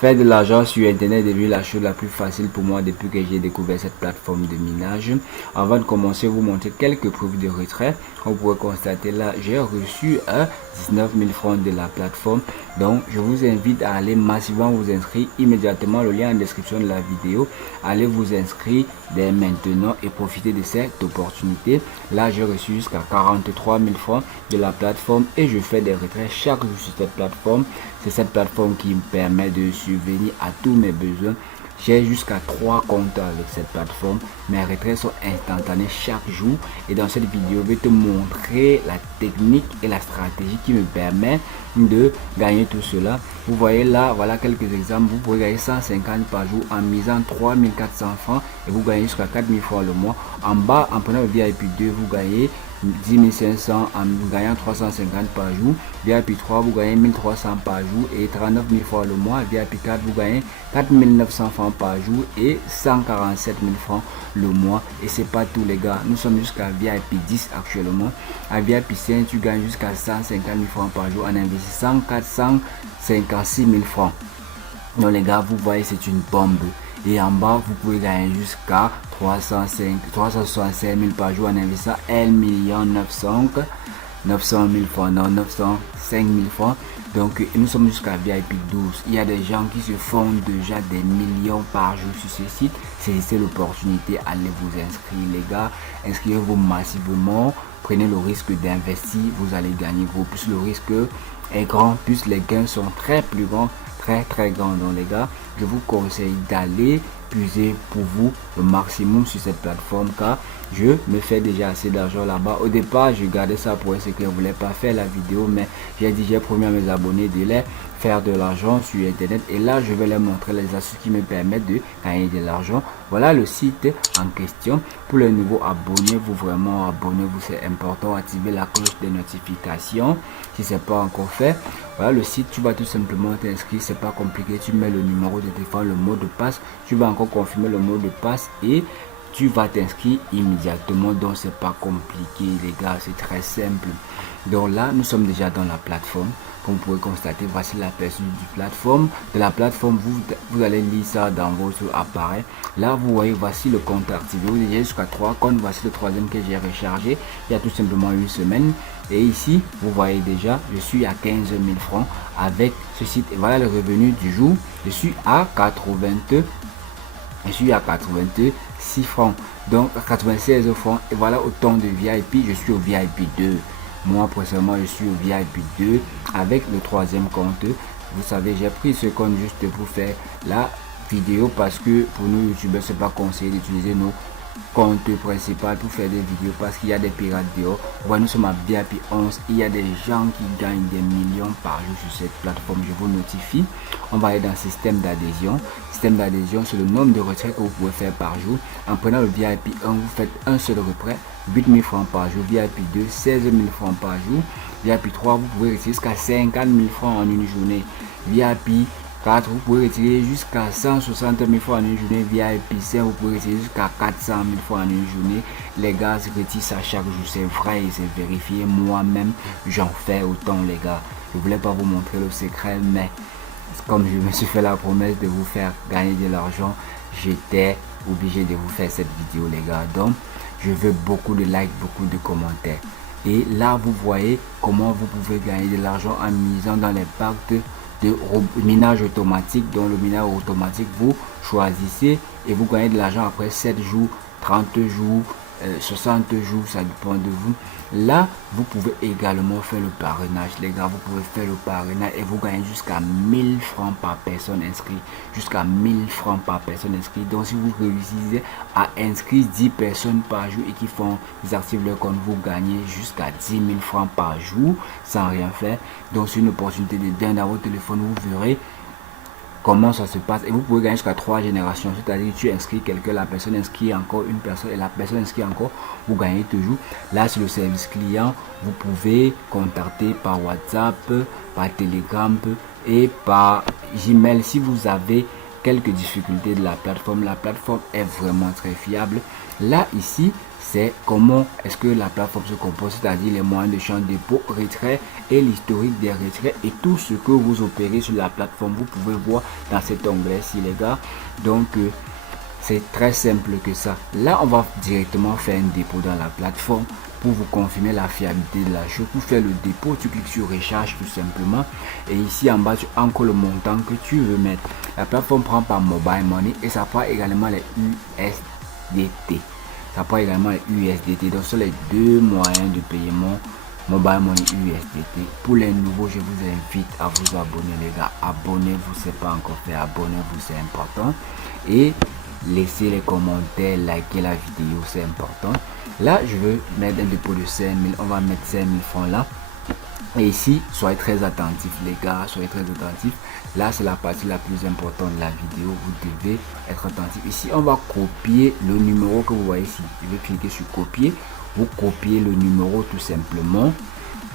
Faire de l'argent sur Internet est devenu la chose la plus facile pour moi depuis que j'ai découvert cette plateforme de minage. Avant de commencer, vous montrer quelques preuves de retrait. Vous pouvez constater là, j'ai reçu 19 000 francs de la plateforme. Donc, je vous invite à aller massivement vous inscrire immédiatement. Le lien en description de la vidéo. Allez vous inscrire dès maintenant et profiter de cette opportunité. Là, j'ai reçu jusqu'à 43 000 francs de la plateforme et je fais des retraits chaque jour sur cette plateforme. C'est cette plateforme qui me permet de subvenir à tous mes besoins. J'ai jusqu'à 3 comptes avec cette plateforme. Mes retraits sont instantanés chaque jour. Et dans cette vidéo, je vais te montrer la technique et la stratégie qui me permet de gagner tout cela. Vous voyez là, voilà quelques exemples. Vous pouvez gagner 150 par jour en misant 3400 francs et vous gagnez jusqu'à 4000 francs le mois. En bas, en prenant le VIP 2, vous gagnez 10 500 en gagnant 350 par jour. VIP 3, vous gagnez 1300 par jour et 39 000 francs le mois. VIP 4, vous gagnez 4 900 francs par jour et 147 000 francs le mois. Et c'est pas tout les gars, nous sommes jusqu'à VIP 10 actuellement. À VIP 5, tu gagnes jusqu'à 150 000 francs par jour en investissant 456 000 francs. Donc les gars, vous voyez, c'est une bombe. Et en bas, vous pouvez gagner jusqu'à 365 000 par jour en investissant 1 900 000 francs, non 905 000 francs. Donc nous sommes jusqu'à VIP 12. Il y a des gens qui se font déjà des millions par jour sur ce site. Saisissez l'opportunité, allez vous inscrire les gars. Inscrivez-vous massivement. Prenez le risque d'investir, vous allez gagner gros. Plus le risque est grand, plus les gains sont plus grands, très grands. Donc les gars, je vous conseille d'aller puiser pour vous le maximum sur cette plateforme car je me fais déjà assez d'argent là-bas. Au départ, je gardais ça pour ce que je voulais pas faire la vidéo, mais j'ai dit j'ai promis à mes abonnés de les faire de l'argent sur Internet et là je vais leur montrer les astuces qui me permettent de gagner de l'argent. Voilà le site en question. Pour les nouveaux, abonnez-vous, vraiment abonnez-vous, c'est important. Activez la cloche des notifications si c'est pas encore fait. Voilà le site, tu vas tout simplement t'inscrire, c'est pas compliqué, tu mets le numéro de téléphone, le mot de passe, tu vas encore confirmer le mot de passe et tu vas t'inscrire immédiatement. Donc c'est pas compliqué les gars, c'est très simple. Donc là nous sommes déjà dans la plateforme. Comme vous pouvez constater, voici l'aperçu de la plateforme. Vous allez lire ça dans votre appareil. Là vous voyez, voici le compte activé. Vous avez jusqu'à 3 comptes. Voici le troisième que j'ai rechargé il y a tout simplement une semaine. Et ici vous voyez déjà, je suis à 15 000 francs avec ce site. Et voilà le revenu du jour. Je suis à 86 francs, donc 96 francs. Et voilà autant de VIP. Je suis au VIP 2. Moi personnellement je suis au VIP 2 avec le troisième compte. Vous savez, j'ai pris ce compte juste pour faire la vidéo parce que pour nous youtubeurs c'est pas conseillé d'utiliser nos compte principal pour faire des vidéos parce qu'il y a des pirates dehors. Voilà, nous sommes à VIP 11. Il y a des gens qui gagnent des millions par jour sur cette plateforme. Je vous notifie. On va aller dans le système d'adhésion. Système d'adhésion, c'est le nombre de retraits que vous pouvez faire par jour. En prenant le VIP 1, vous faites un seul retrait, 8 000 francs par jour. VIP 2, 16 000 francs par jour. VIP 3, vous pouvez retirer jusqu'à 50 000 francs en une journée. VIP 4, vous pouvez retirer jusqu'à 160 000 francs en une journée. VIP 5, vous pouvez retirer jusqu'à 400 000 francs en une journée. Les gars, je retire ça chaque jour, c'est vrai et c'est vérifié. Moi-même, j'en fais autant les gars. Je voulais pas vous montrer le secret, mais comme je me suis fait la promesse de vous faire gagner de l'argent, j'étais obligé de vous faire cette vidéo les gars. Donc, je veux beaucoup de likes, beaucoup de commentaires. Et là, vous voyez comment vous pouvez gagner de l'argent en misant dans les packs de minage automatique. Dans le minage automatique, vous choisissez et vous gagnez de l'argent après 7 jours, 30 jours, 60 jours, ça dépend de vous. Là, vous pouvez également faire le parrainage, les gars. Vous pouvez faire le parrainage et vous gagnez jusqu'à 1000 francs par personne inscrite. Jusqu'à 1000 francs par personne inscrite. Donc, si vous réussissez à inscrire 10 personnes par jour et qui font, ils activent leur compte, vous gagnez jusqu'à 10 000 francs par jour sans rien faire. Donc, c'est une opportunité de dingue dans votre téléphone. Vous verrez comment ça se passe et vous pouvez gagner jusqu'à 3 générations, c'est-à-dire tu inscris quelqu'un, la personne inscrit encore une personne et la personne inscrit encore, vous gagnez toujours. Là c'est le service client, vous pouvez contacter par WhatsApp, par Telegram et par Gmail si vous avez quelques difficultés de la plateforme est vraiment très fiable. Là ici c'est comment est-ce que la plateforme se compose, c'est-à-dire les moyens de champ dépôt, retrait et l'historique des retraits et tout ce que vous opérez sur la plateforme. Vous pouvez voir dans cet onglet-ci, les gars. Donc, c'est très simple que ça. Là, on va directement faire un dépôt dans la plateforme pour vous confirmer la fiabilité de la chose. Pour faire le dépôt, tu cliques sur recharge tout simplement. Et ici en bas, tu encores le montant que tu veux mettre. La plateforme prend par Mobile Money et ça prend également les USDT. Ça prend également les USDT. Donc, ce sont les deux moyens de paiement Mobile Money USDT. Pour les nouveaux, je vous invite à vous abonner, les gars. Abonnez-vous, c'est pas encore fait. Abonnez-vous, c'est important. Et laissez les commentaires, likez la vidéo, c'est important. Là, je veux mettre un dépôt de 5000. On va mettre 5000 francs là. Et ici, soyez très attentifs, les gars. Soyez très attentifs. Là, c'est la partie la plus importante de la vidéo. Vous devez être attentifs. Ici, on va copier le numéro que vous voyez ici. Je vais cliquer sur copier. Vous copiez le numéro tout simplement.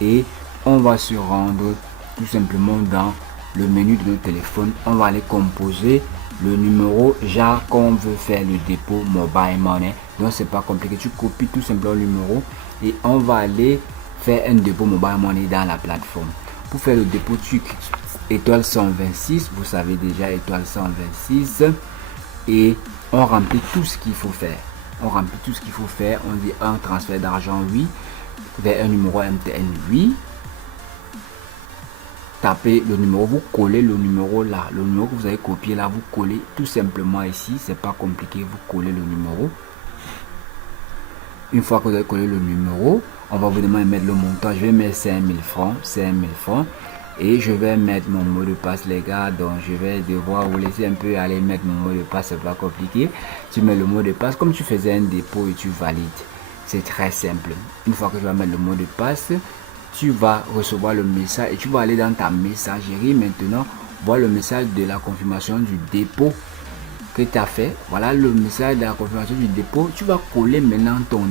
Et on va se rendre tout simplement dans le menu de notre téléphone. On va aller composer le numéro genre qu'on veut faire le dépôt Mobile Money. Donc c'est pas compliqué, tu copies tout simplement le numéro et on va aller faire un dépôt Mobile Money dans la plateforme. Pour faire le dépôt, tu cliques étoile 126, vous savez déjà étoile 126 et on remplit tout ce qu'il faut faire. On remplit tout ce qu'il faut faire. On dit un transfert d'argent, oui, vers un numéro MTN, oui. Tapez le numéro, vous collez le numéro là, le numéro que vous avez copié là, vous collez tout simplement ici, c'est pas compliqué, vous collez le numéro. Une fois que vous avez collé le numéro, on va vous demander de mettre le montant. Je vais mettre 5000 francs, 5000 francs et je vais mettre mon mot de passe, les gars. Donc je vais devoir vous laisser un peu aller mettre mon mot de passe, c'est pas compliqué. Tu mets le mot de passe comme tu faisais un dépôt et tu valides. C'est très simple. Une fois que tu vas mettre le mot de passe, tu vas recevoir le message et tu vas aller dans ta messagerie maintenant, voir le message de la confirmation du dépôt que tu as fait. Voilà le message de la confirmation du dépôt. Tu vas coller maintenant ton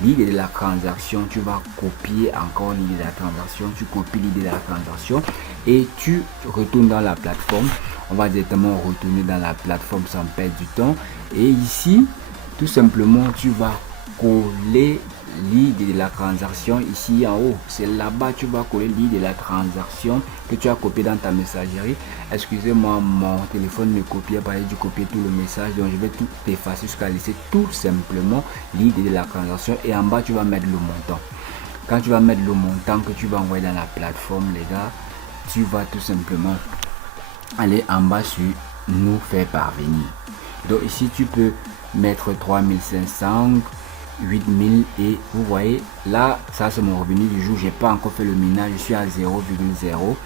l'idée de la transaction. Tu vas copier encore l'idée de la transaction. Tu copies l'idée de la transaction et tu retournes dans la plateforme. On va directement retourner dans la plateforme sans perdre du temps. Et ici, tout simplement, tu vas coller l'idée de la transaction ici en haut. C'est là-bas tu vas coller l'idée de la transaction que tu as copié dans ta messagerie. Excusez-moi, mon téléphone ne copiait pas, j'ai dû copier tout le message, donc je vais tout effacer jusqu'à laisser tout simplement l'idée de la transaction et en bas tu vas mettre le montant. Quand tu vas mettre le montant que tu vas envoyer dans la plateforme, les gars, tu vas tout simplement aller en bas sur nous faire parvenir. Donc ici tu peux mettre 3500, 8000 et vous voyez là, ça c'est mon revenu du jour. J'ai pas encore fait le minage, je suis à 0,0.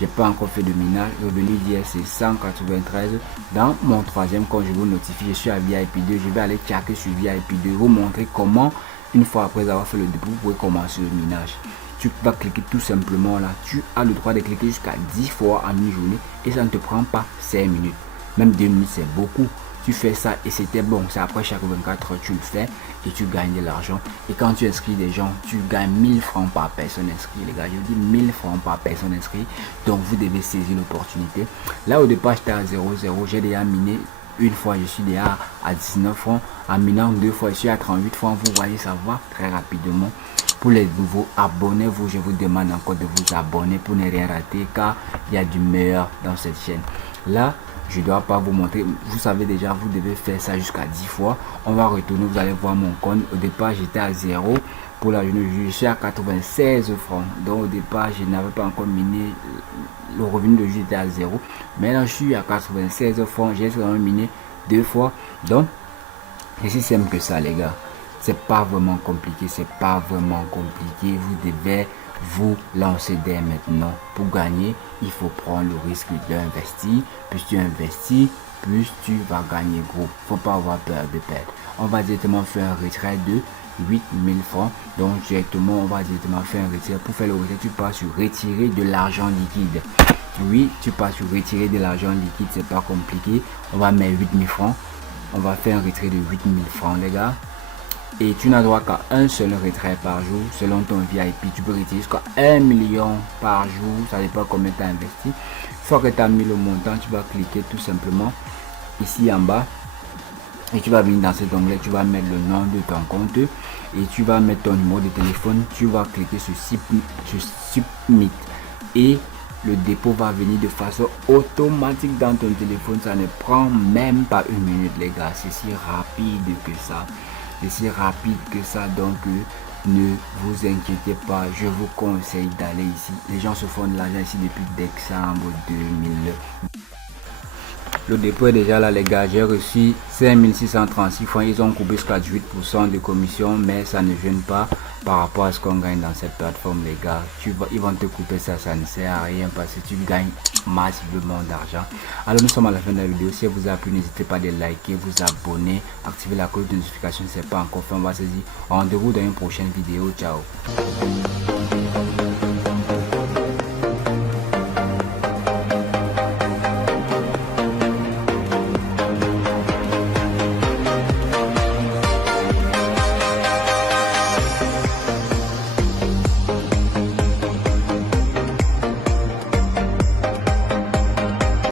J'ai pas encore fait de minage. Revenu d'hier c'est 193. Dans mon troisième compte, je vous notifie, je suis à VIP2. Je vais aller checker sur VIP2, vous montrer comment une fois après avoir fait le dépôt, vous pouvez commencer le minage. Tu vas cliquer tout simplement là. Tu as le droit de cliquer jusqu'à 10 fois en une journée et ça ne te prend pas 5 minutes. Même 2 minutes c'est beaucoup. Tu fais ça et c'était bon. C'est après chaque 24 heures tu le fais et tu gagnes de l'argent. Et quand tu inscris des gens, tu gagnes 1000 francs par personne inscrit. Les gars, je dis 1000 francs par personne inscrit. Donc vous devez saisir l'opportunité. Là au départ j'étais à 0,0. J'ai déjà miné une fois, je suis déjà à 19 francs. En minant deux fois, je suis à 38 francs. Vous voyez, ça va très rapidement. Pour les nouveaux, abonnez-vous. Je vous demande encore de vous abonner pour ne rien rater car il y a du meilleur dans cette chaîne. Là, je ne dois pas vous montrer. Vous savez déjà, vous devez faire ça jusqu'à 10 fois. On va retourner, vous allez voir mon compte. Au départ, j'étais à 0. Pour la journée, je suis à 96 francs. Donc au départ, je n'avais pas encore miné. Le revenu de jour était à 0. Maintenant, je suis à 96 francs. J'ai seulement miné 2 fois. Donc, c'est si simple que ça, les gars. C'est pas vraiment compliqué. C'est pas vraiment compliqué. Vous devez vous lancer dès maintenant. Pour gagner, il faut prendre le risque d'investir. Plus tu investis, plus tu vas gagner gros. Faut pas avoir peur de perdre. On va directement faire un retrait de 8000 francs. Donc directement, on va directement faire un retrait. Pour faire le retrait, tu passes sur retirer de l'argent liquide. Oui, tu passes sur retirer de l'argent liquide. C'est pas compliqué. On va mettre 8000 francs. On va faire un retrait de 8000 francs, les gars. Et tu n'as droit qu'à un seul retrait par jour selon ton VIP. Tu peux retirer jusqu'à 1 million par jour. Ça dépend combien tu as investi. Une fois que tu as mis le montant, tu vas cliquer tout simplement ici en bas Et tu vas venir dans cet onglet, tu vas mettre le nom de ton compte et tu vas mettre ton numéro de téléphone. Tu vas cliquer sur Submit et le dépôt va venir de façon automatique dans ton téléphone. Ça ne prend même pas une minute, les gars. C'est si rapide que ça. C'est si rapide que ça. Donc, ne vous inquiétez pas. Je vous conseille d'aller ici. Les gens se font de l'argent ici depuis décembre 2000. Le dépôt est déjà là, les gars. J'ai reçu 5636 francs. Ils ont coupé 48% de commission, mais ça ne gêne pas par rapport à ce qu'on gagne dans cette plateforme, les gars. Ils vont te couper ça, ça ne sert à rien parce que tu gagnes massivement d'argent. Alors, nous sommes à la fin de la vidéo. Si elle vous a plu, n'hésitez pas à liker, vous abonner, activer la cloche de notification si ce n'est pas encore fait. On va se dire rendez-vous dans une prochaine vidéo. Ciao.